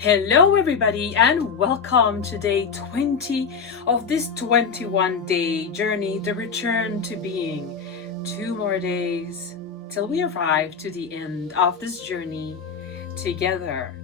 Hello everybody and welcome to day 20 of this 21-day journey, the return to being. 2 more days till we arrive to the end of this journey together.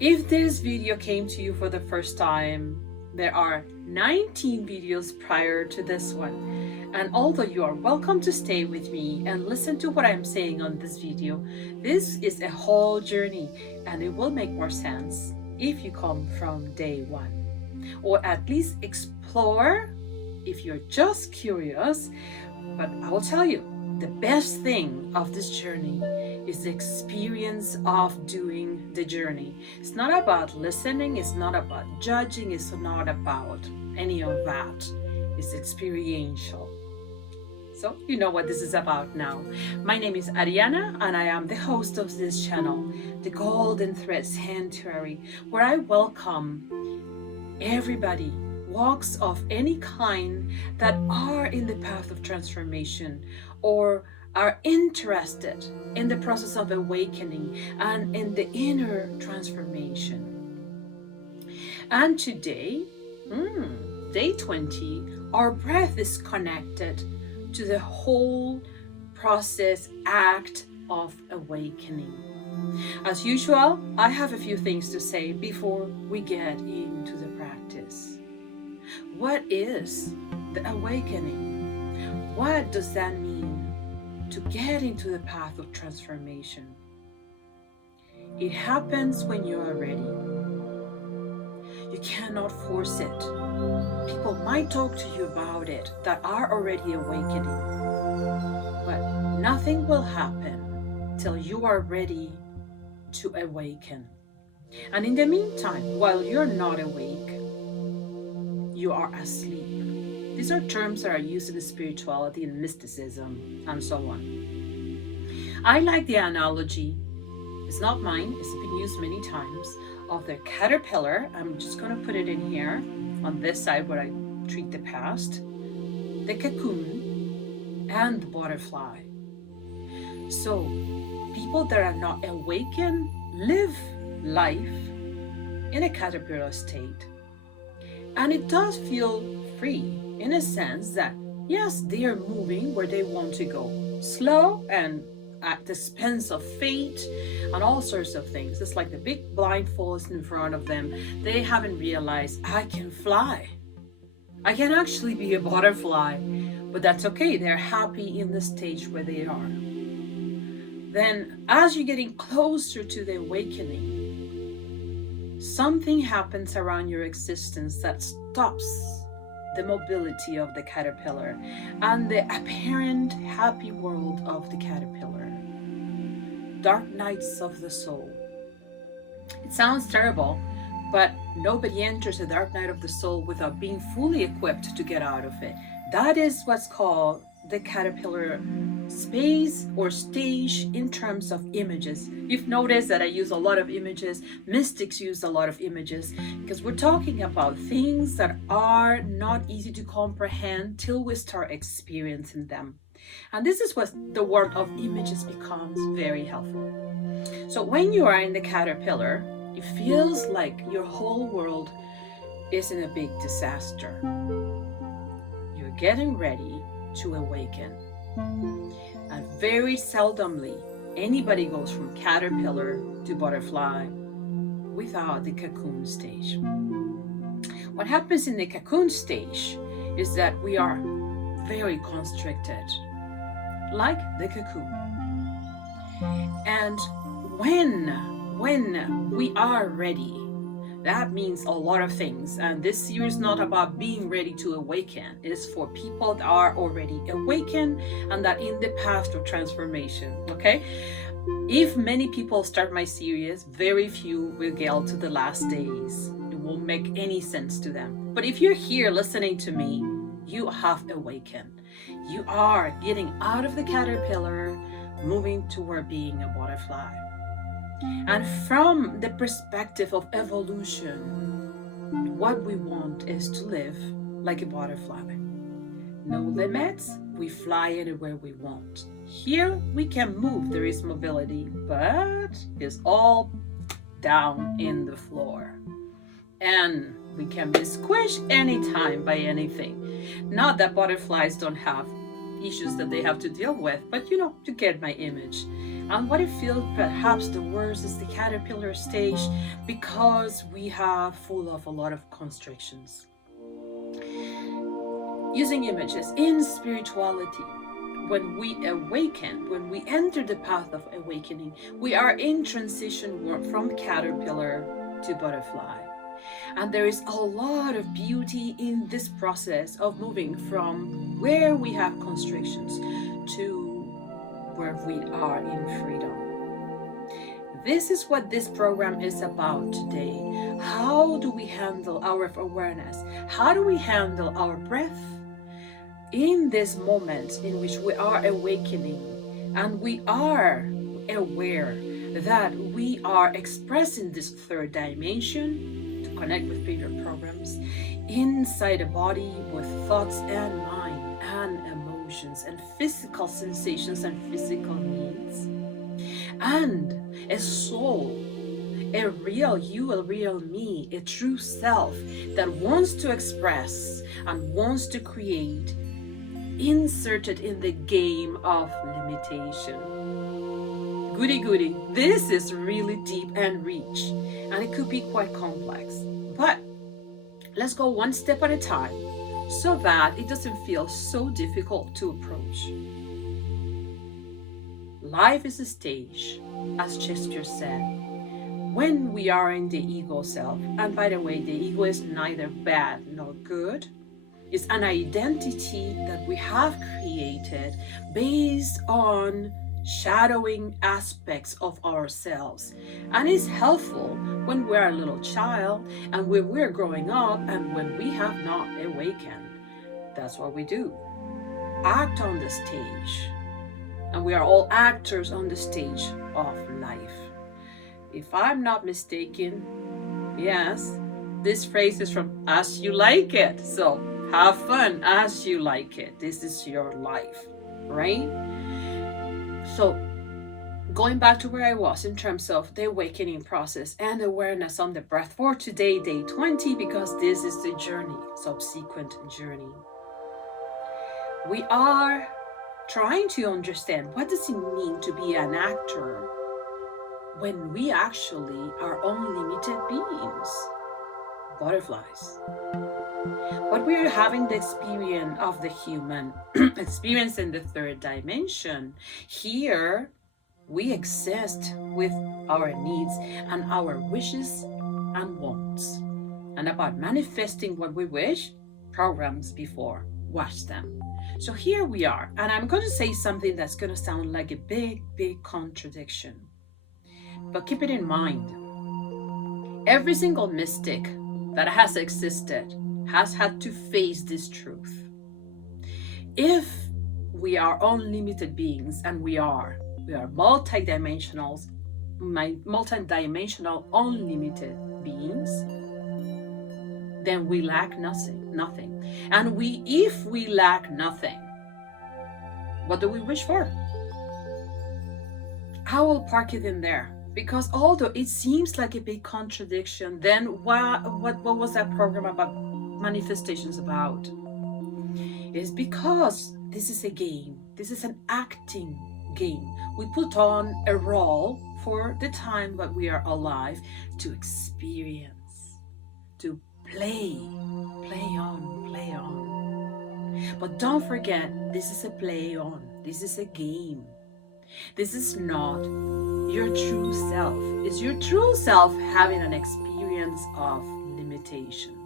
If this video came to you for the first time, there are 19 videos prior to this one. And although you are welcome to stay with me and listen to what I'm saying on this video, this is a whole journey and it will make more sense if you come from day one. Or at least explore if you're just curious. But I will tell you, the best thing of this journey is the experience of doing the journey. It's not about listening, it's not about judging, it's not about any of that. It's experiential. So you know what this is about now. My name is Ariana and I am the host of this channel, the Golden Thread Sanctuary, where I welcome everybody, walks of any kind that are in the path of transformation or are interested in the process of awakening and in the inner transformation. And today, day 20, our breath is connected to the whole process, act of awakening. As usual, I have a few things to say before we get into the practice. What is the awakening? What does that mean to get into the path of transformation? It happens when you are ready. You cannot force it. People might talk to you about it that are already awakening, but nothing will happen till you are ready to awaken. And in the meantime, while you're not awake, you are asleep. These are terms that are used in spirituality and mysticism and so on. I like the analogy, it's not mine, it's been used many times, of the caterpillar. I'm just going to put it in here on this side where I treat the past, the cocoon, and the butterfly. So people that are not awakened live life in a caterpillar state. And it does feel free in a sense that, yes, they are moving where they want to go, slow and at the expense of fate and all sorts of things. It's like the big blindfold is in front of them. They haven't realized, I can fly. I can actually be a butterfly, but that's okay. They're happy in the stage where they are. Then as you're getting closer to the awakening, something happens around your existence that stops the mobility of the caterpillar and the apparent happy world of the caterpillar. Dark nights of the soul. It sounds terrible, but nobody enters the dark night of the soul without being fully equipped to get out of it. That is what's called the caterpillar space or stage in terms of images. You've noticed that I use a lot of images. Mystics use a lot of images because we're talking about things that are not easy to comprehend till we start experiencing them. And this is what the world of images becomes very helpful. So when you are in the caterpillar, it feels like your whole world is in a big disaster. You're getting ready to awaken. And very seldomly, anybody goes from caterpillar to butterfly without the cocoon stage. What happens in the cocoon stage is that we are very constricted, like the cocoon. And when we are ready, that means a lot of things. And this series is not about being ready to awaken. It is for people that are already awakened and that in the path of transformation, okay? If many people start my series, very few will get to the last days. It won't make any sense to them. But if you're here listening to me, you have awakened. You are getting out of the caterpillar, moving toward being a butterfly. And from the perspective of evolution, what we want is to live like a butterfly. No limits, we fly anywhere we want. Here we can move, there is mobility, but it's all down in the floor. And we can be squished anytime by anything. Not that butterflies don't have issues that they have to deal with, but you get my image. And what I feel perhaps the worst is the caterpillar stage, because we have full of a lot of constrictions. Using images in spirituality, when we awaken, when we enter the path of awakening, we are in transition from caterpillar to butterfly. And there is a lot of beauty in this process of moving from where we have constrictions to where we are in freedom. This is what this program is about today. How do we handle our awareness? How do we handle our breath in this moment in which we are awakening and we are aware that we are expressing this third dimension to connect with previous programs inside the body with thoughts and mind and emotions and physical sensations and physical needs, and a soul, a real you, a real me, a true self that wants to express and wants to create, inserted in the game of limitation. Goody, this is really deep and rich, and it could be quite complex. But let's go one step at a time so that it doesn't feel so difficult to approach. Life is a stage, as Shakespeare said, when we are in the ego self. And by the way, the ego is neither bad nor good. It's an identity that we have created based on shadowing aspects of ourselves, and it's helpful when we're a little child and when we're growing up and when we have not awakened. That's what we do, act on the stage, and we are all actors on the stage of life. If I'm not mistaken, yes, this phrase is from As You Like It, so have fun as you like it. This is your life, right? So going back to where I was in terms of the awakening process and awareness on the breath for today, day 20, because this is the journey, subsequent journey. We are trying to understand, what does it mean to be an actor when we actually are unlimited beings, butterflies. But we are having the experience of the human experience in the third dimension. Here, we exist with our needs and our wishes and wants. And about manifesting what we wish, programs before, watch them. So here we are, and I'm going to say something that's going to sound like a big contradiction. But keep it in mind, every single mystic that has existed has had to face this truth. If we are unlimited beings, and we are multidimensional, unlimited beings, then we lack nothing. And if we lack nothing, what do we wish for? I will park it in there, because although it seems like a big contradiction, then what was that program about manifestations about? It's because this is a game. This is an acting game. We put on a role for the time that we are alive to experience, to play on. But don't forget, this is a play on. This is a game. This is not your true self. It's your true self having an experience of limitation.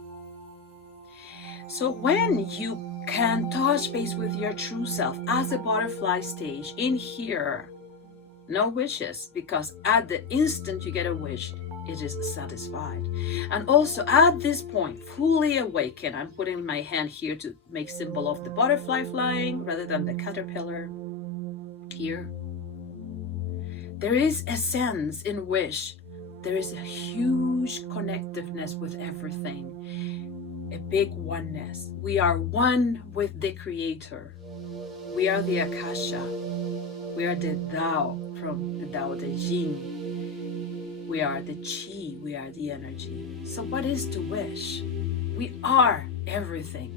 So when you can touch base with your true self as a butterfly stage in here, no wishes, because at the instant you get a wish, it is satisfied. And also at this point, fully awakened, I'm putting my hand here to make symbol of the butterfly flying rather than the caterpillar here. There is a sense in which there is a huge connectiveness with everything, a big oneness. We are one with the Creator. We are the Akasha. We are the Tao from the Tao Te Ching. We are the chi, we are the energy. So what is to wish? We are everything.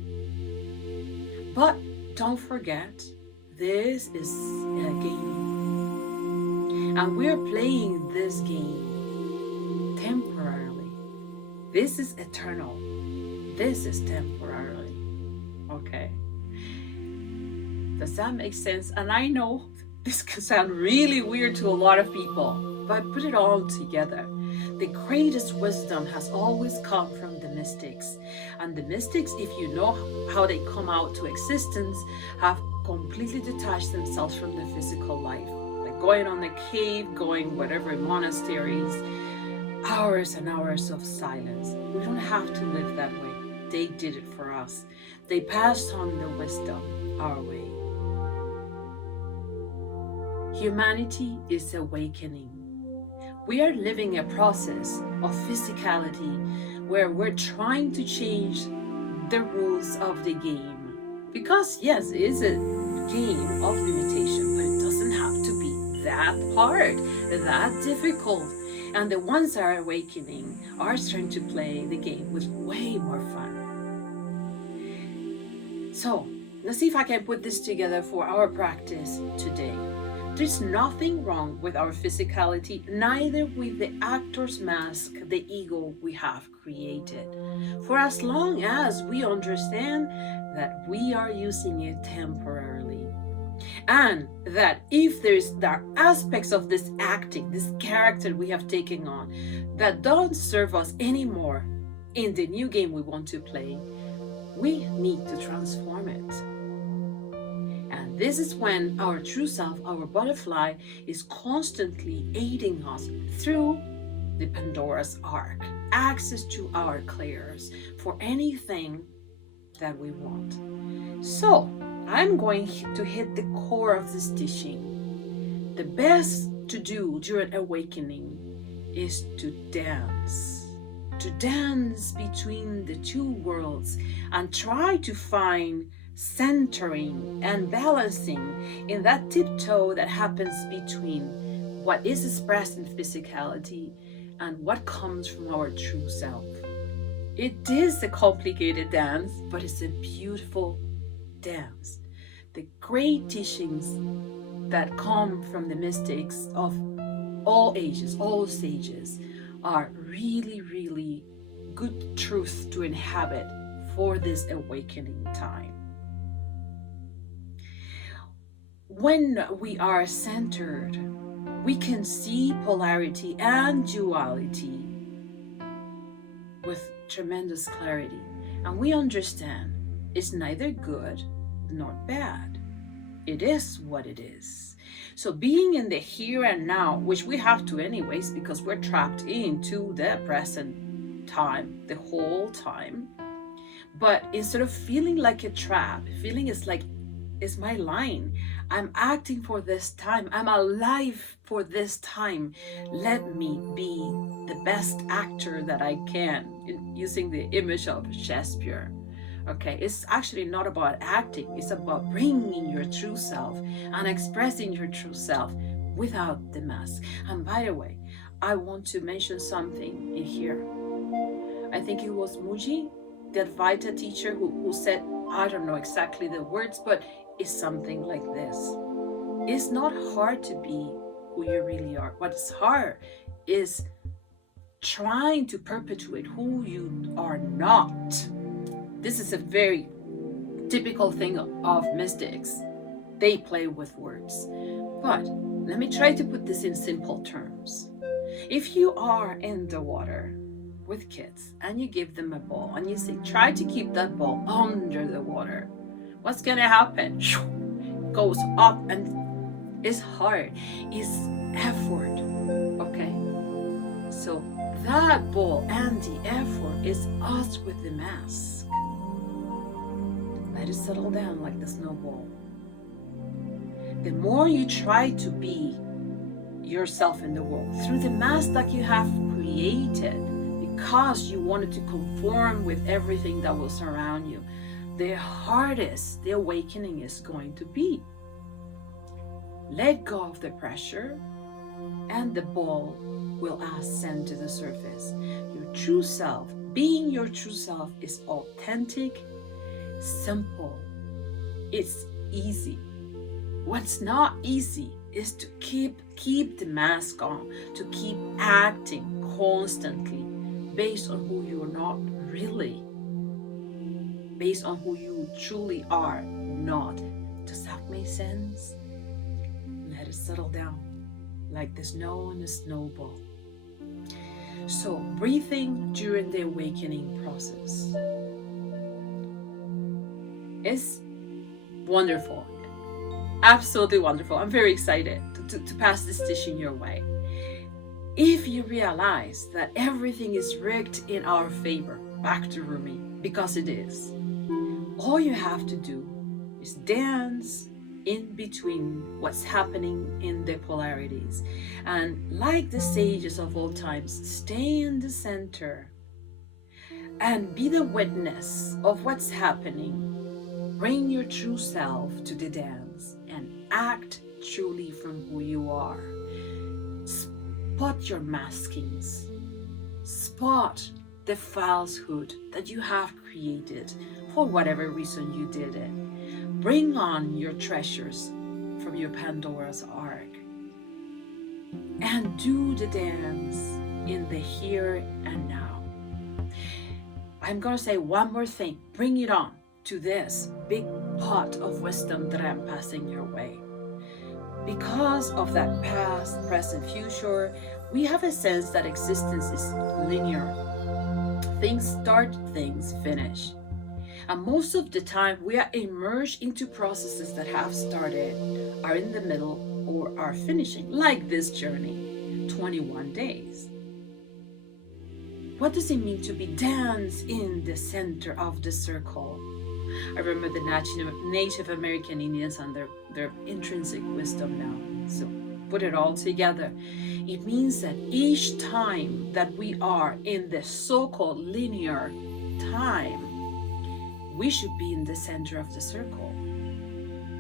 But don't forget, this is a game. And we're playing this game temporarily. This is eternal. This is temporarily. Okay? Does that make sense? And I know this can sound really weird to a lot of people, but put it all together. The greatest wisdom has always come from the mystics. And the mystics, if you know how they come out to existence, have completely detached themselves from the physical life. Like going on a cave, going whatever monasteries, hours and hours of silence. We don't have to live that way. They did it for us. They passed on the wisdom our way. Humanity is awakening. We are living a process of physicality where we're trying to change the rules of the game. Because yes, it is a game of limitation, but it doesn't have to be that hard, that difficult. And the ones that are awakening are starting to play the game with way more fun. So let's see if I can put this together for our practice today. There's nothing wrong with our physicality, neither with the actor's mask, the ego we have created. For as long as we understand that we are using it temporarily, and that if there are aspects of this acting, this character we have taken on, that don't serve us anymore in the new game we want to play, we need to transform it. And this is when our true self, our butterfly, is constantly aiding us through the Pandora's Ark, access to our clairs for anything that we want. So I'm going to hit the core of this teaching. The best to do during awakening is to dance between the two worlds and try to find centering and balancing in that tiptoe that happens between what is expressed in physicality and what comes from our true self. It is a complicated dance, but it's a beautiful dance. The great teachings that come from the mystics of all ages, all stages, are really, really good truth to inhabit for this awakening time. When we are centered, we can see polarity and duality with tremendous clarity, and we understand it's neither good nor bad. It is what it is. So being in the here and now, which we have to anyways because we're trapped into the present time the whole time, but instead of feeling like a trap, feeling it's like, it's my line, I'm acting for this time, I'm alive for this time, let me be the best actor that I can, using the image of Shakespeare. Okay, it's actually not about acting, it's about bringing your true self and expressing your true self without the mask. And by the way, I want to mention something in here. I think it was Mooji, the Advaita teacher, who said, I don't know exactly the words, but it's something like this. It's not hard to be who you really are. What's hard is trying to perpetuate who you are not. This is a very typical thing of mystics. They play with words. But let me try to put this in simple terms. If you are in the water with kids and you give them a ball and you say, try to keep that ball under the water, what's gonna happen? It goes up, and it's hard. It's effort. Okay? So that ball and the effort is us with the mask. Let it settle down like the snowball. The more you try to be yourself in the world through the mask that you have created because you wanted to conform with everything that was around you, the hardest the awakening is going to be. Let go of the pressure and the ball will ascend to the surface. Your true self, being your true self, is authentic, simple, it's easy. What's not easy is to keep the mask on, to keep acting constantly based on who you're not really, based on who you truly are not. Does that make sense? Let it settle down like the snow on a snowball. So, breathing during the awakening process is wonderful. Absolutely wonderful. I'm very excited to pass this teaching your way. If you realize that everything is rigged in our favor, back to Rumi, because it is, all you have to do is dance in between what's happening in the polarities. And like the sages of old times, stay in the center and be the witness of what's happening. Bring your true self to the dance and act truly from who you are. Spot your maskings. Spot the falsehood that you have created for whatever reason you did it. Bring on your treasures from your Pandora's Ark and do the dance in the here and now. I'm going to say one more thing. Bring it on to this big pot of wisdom that I'm passing your way. Because of that past, present, future, we have a sense that existence is linear. Things start, things finish. And most of the time, we are immersed into processes that have started, are in the middle, or are finishing, like this journey, 21 days. What does it mean to be danced in the center of the circle? I remember the Native American Indians and their intrinsic wisdom now. So put it all together. It means that each time that we are in the so-called linear time, we should be in the center of the circle.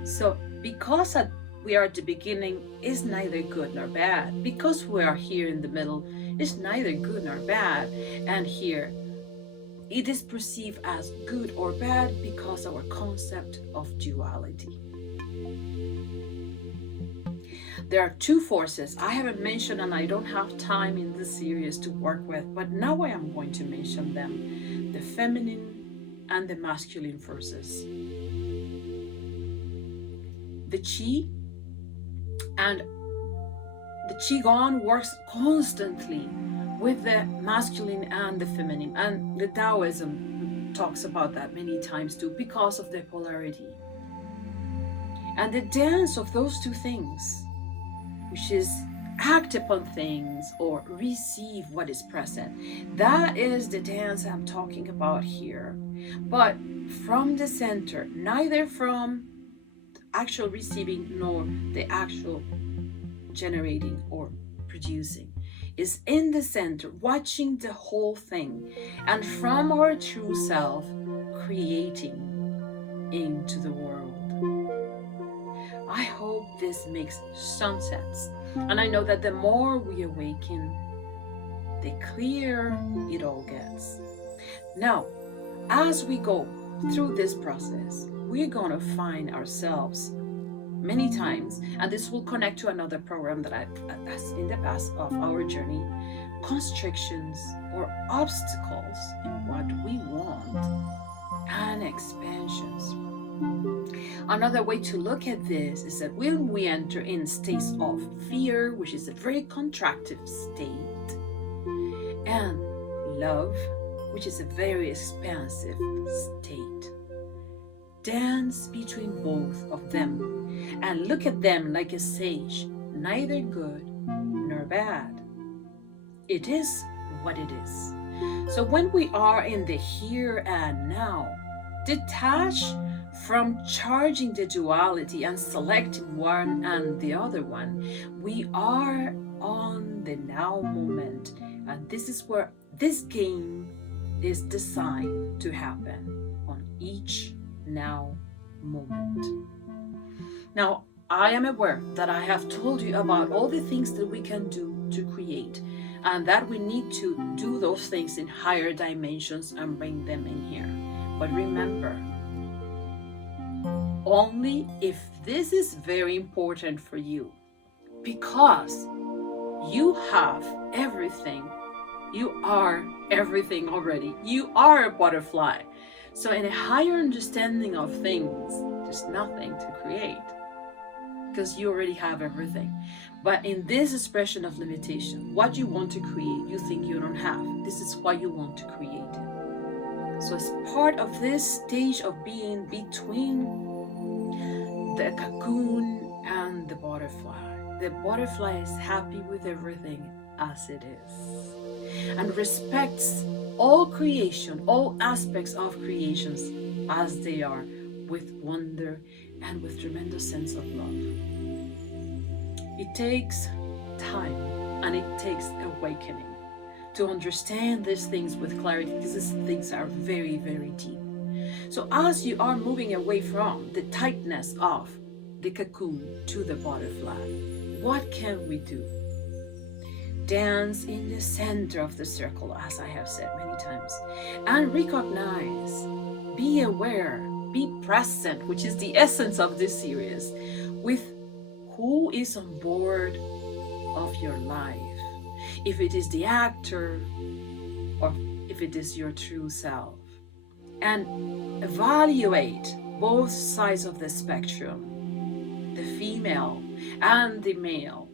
So because we are at the beginning is neither good nor bad. Because we are here in the middle is neither good nor bad. And here it is perceived as good or bad because of our concept of duality. There are two forces I haven't mentioned and I don't have time in this series to work with, but now I am going to mention them: the feminine and the masculine forces. The Qi and the Qigong works constantly with the masculine and the feminine, and the Taoism talks about that many times too, because of the polarity. And the dance of those two things, which is act upon things or receive what is present, that is the dance I'm talking about here. But from the center, neither from actual receiving nor the actual generating or producing, is in the center, watching the whole thing, and from our true self, creating into the world. I hope this makes some sense. And I know that the more we awaken, the clearer it all gets. Now, as we go through this process, we're going to find ourselves many times, and this will connect to another program that I've in the past of our journey, constrictions or obstacles in what we want, and expansions. Another way to look at this is that when we enter in states of fear, which is a very contractive state, and love, which is a very expansive state, dance between both of them and look at them like a sage, neither good nor bad. It is what it is. So when we are in the here and now, detach from charging the duality and selecting one and the other one. We are on the now moment, and this is where this game is designed to happen, on each now moment. Now, I am aware that I have told you about all the things that we can do to create, and that we need to do those things in higher dimensions and bring them in here. But remember, only if this is very important for you, because you have everything. You are everything already. You are a butterfly. So in a higher understanding of things, there's nothing to create, because you already have everything. But in this expression of limitation, what you want to create, you think you don't have. This is why you want to create it. So as part of this stage of being between the cocoon and the butterfly is happy with everything as it is, and respects all creation, all aspects of creations as they are, with wonder and with tremendous sense of love. It takes time and it takes awakening to understand these things with clarity, because these things are very, very deep. So as you are moving away from the tightness of the cocoon to the butterfly, what can we do? Dance in the center of the circle, as I have said many times, and recognize, be aware, be present, which is the essence of this series, with who is on board of your life. If it is the actor or if it is your true self. And evaluate both sides of the spectrum, the female and the male,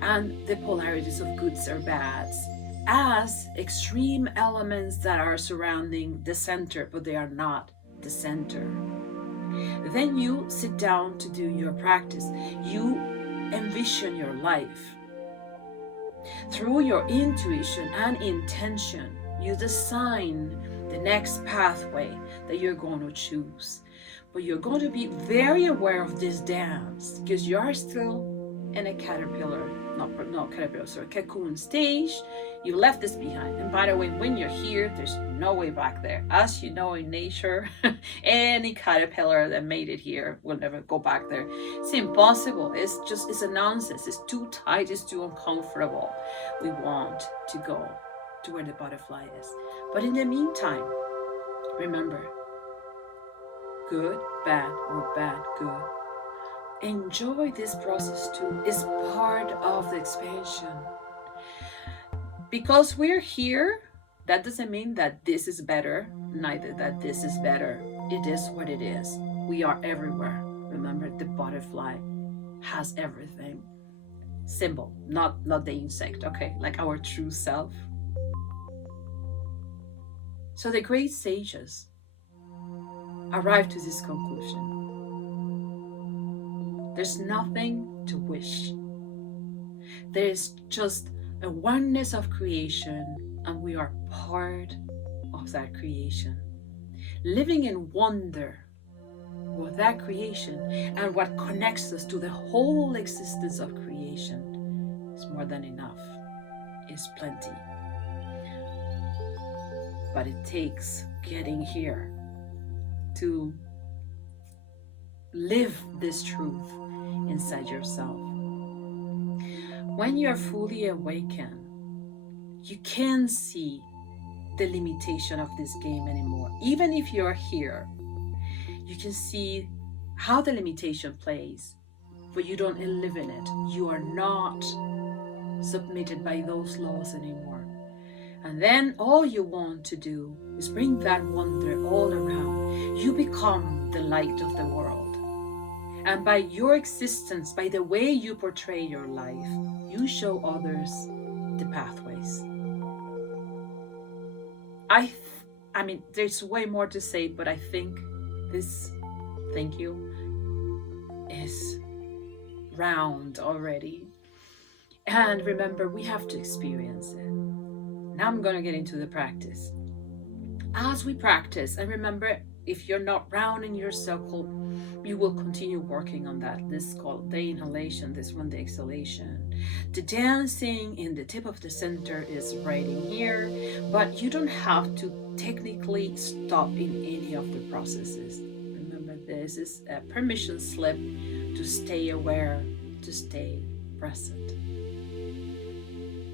and the polarities of goods or bads, as extreme elements that are surrounding the center, but they are not the center. Then you sit down to do your practice. You envision your life. Through your intuition and intention, you design the next pathway that you're going to choose. But you're going to be very aware of this dance, because you are still in a cocoon stage. You left this behind. And by the way, when you're here, there's no way back there. As you know, in nature, any caterpillar that made it here will never go back there. It's impossible. It's a nonsense. It's too tight. It's too uncomfortable. We want to go to where the butterfly is. But in the meantime, remember, good, bad, or bad, good. Enjoy this process too. It's part of the expansion. Because we're here, that doesn't mean that this is better, neither that this is better. It is what it is. We are everywhere. Remember, the butterfly has everything. Symbol, not the insect, okay? Like our true self. So the great sages arrived to this conclusion. There's nothing to wish. There is just a oneness of creation, and we are part of that creation. Living in wonder with that creation and what connects us to the whole existence of creation is more than enough, is plenty. But it takes getting here to live this truth inside yourself. When you're fully awakened, you can't see the limitation of this game anymore. Even if you're here, you can see how the limitation plays, but you don't live in it. You are not submitted by those laws anymore. And then all you want to do is bring that wonder all around. You become the light of the world. And by your existence, by the way you portray your life, you show others the pathways. I mean, there's way more to say, but I think this thank you is round already. And remember, we have to experience it. Now I'm going to get into the practice. As we practice, and remember, if you're not round in your circle, you will continue working on that. This is called the inhalation, this one the exhalation. The dancing in the tip of the center is right in here, but you don't have to technically stop in any of the processes. Remember, this is a permission slip to stay aware, to stay present.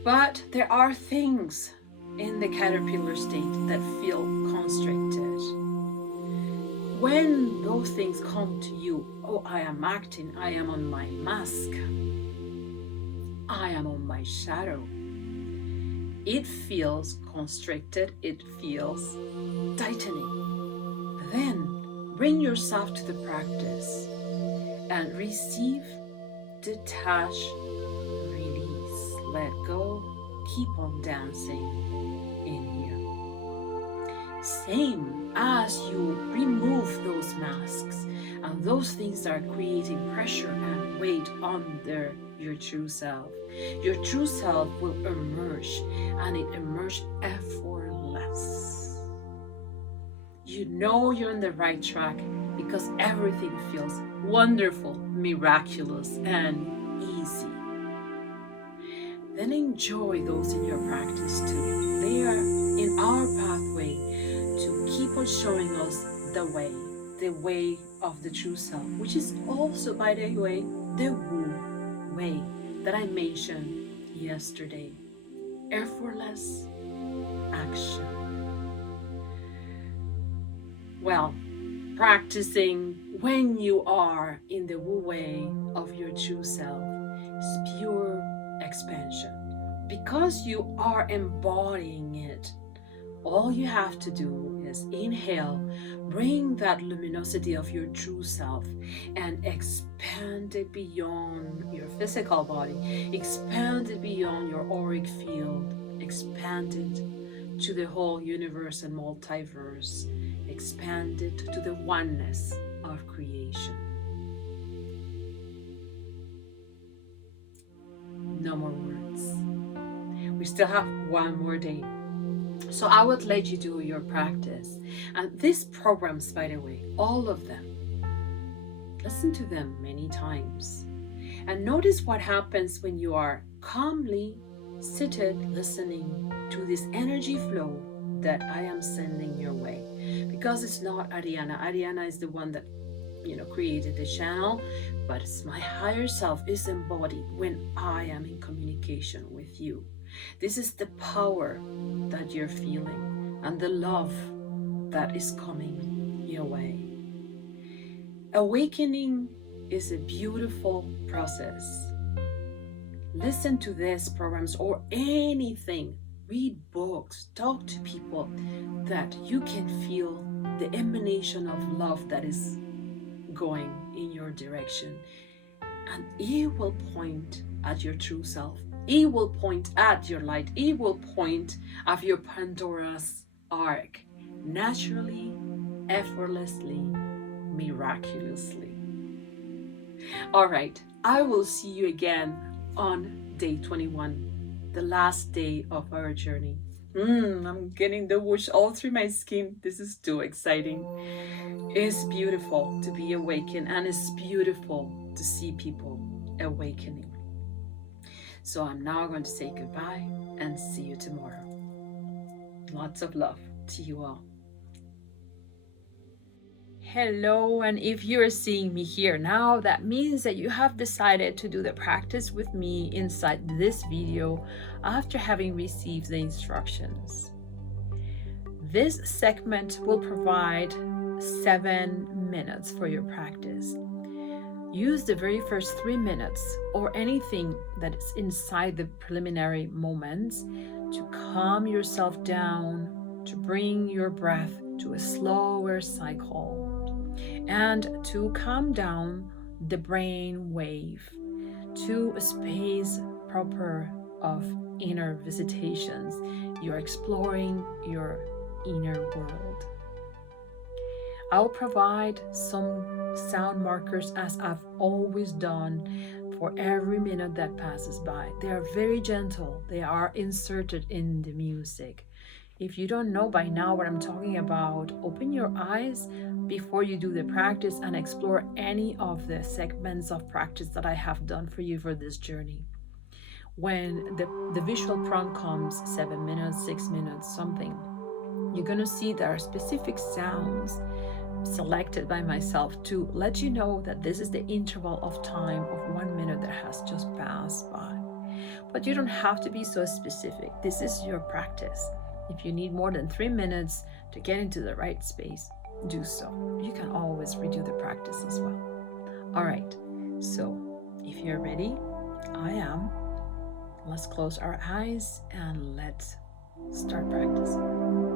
But there are things in the caterpillar state that feel constricted. When those things come to you, oh, I am acting, I am on my mask, I am on my shadow. It feels constricted, it feels tightening. Then bring yourself to the practice and receive, detach, release, let go, keep on dancing in here. Same as you remove those masks and those things that are creating pressure and weight under your true self. Your true self will emerge, and it emerges effortless. You know you're on the right track because everything feels wonderful, miraculous, and easy. Then enjoy those in your practice too. They are in our pathway to keep on showing us the way of the true self, which is also, by the way, the Wu way that I mentioned yesterday. Effortless action. Well, practicing when you are in the Wu way of your true self is pure expansion. Because you are embodying it, all you have to do is inhale, bring that luminosity of your true self and expand it beyond your physical body, expand it beyond your auric field, expand it to the whole universe and multiverse, expand it to the oneness of creation. No more words. We still have one more day. So I would let you do your practice. And these programs, by the way, all of them, listen to them many times. And notice what happens when you are calmly seated listening to this energy flow that I am sending your way. Because it's not Ariana. Ariana is the one that created the channel, but it's my higher self is embodied when I am in communication with you. This is the power that you're feeling and the love that is coming your way. Awakening is a beautiful process. Listen to these programs or anything. Read books, talk to people that you can feel the emanation of love that is going in your direction. And it will point at your true self. It will point at your light. It will point at your Pandora's ark. Naturally, effortlessly, miraculously. All right, I will see you again on day 21, the last day of our journey. I'm getting the whoosh all through my skin. This is too exciting. It's beautiful to be awakened, and it's beautiful to see people awakening. So I'm now going to say goodbye and see you tomorrow. Lots of love to you all. Hello, and if you're seeing me here now, that means that you have decided to do the practice with me inside this video after having received the instructions. This segment will provide 7 minutes for your practice. Use the very first 3 minutes or anything that is inside the preliminary moments to calm yourself down, to bring your breath to a slower cycle, and to calm down the brain wave to a space proper of inner visitations. You're exploring your inner world. I'll provide some sound markers as I've always done for every minute that passes by. They are very gentle. They are inserted in the music. If you don't know by now what I'm talking about, open your eyes before you do the practice and explore any of the segments of practice that I have done for you for this journey. When the visual prompt comes, 7 minutes, 6 minutes, something, you're going to see there are specific sounds selected by myself to let you know that this is the interval of time of 1 minute that has just passed by. But you don't have to be so specific. This is your practice. If you need more than 3 minutes to get into the right space, do so. You can always redo the practice as well. All right, so if you're ready, I am. Let's close our eyes and let's start practicing.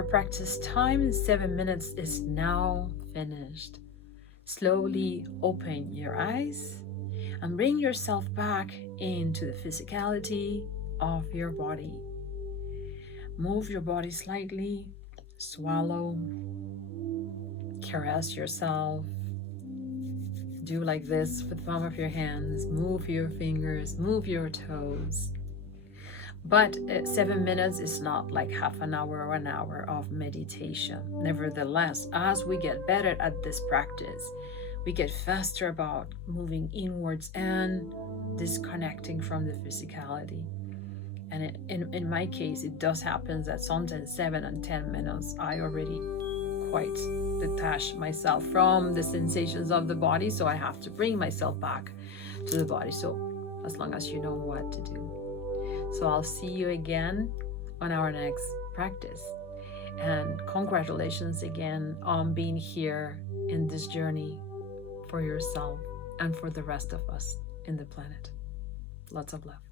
Our practice time in 7 minutes is now finished. Slowly open your eyes and bring yourself back into the physicality of your body. Move your body slightly, swallow, caress yourself. Do like this with the palm of your hands. Move your fingers, move your toes. But 7 minutes is not like half an hour or an hour of meditation. Nevertheless, as we get better at this practice, we get faster about moving inwards and disconnecting from the physicality. And in my case, it does happen that sometimes 7 and 10 minutes, I already quite detach myself from the sensations of the body. So I have to bring myself back to the body. So as long as you know what to do. So I'll see you again on our next practice. And congratulations again on being here in this journey for yourself and for the rest of us in the planet. Lots of love.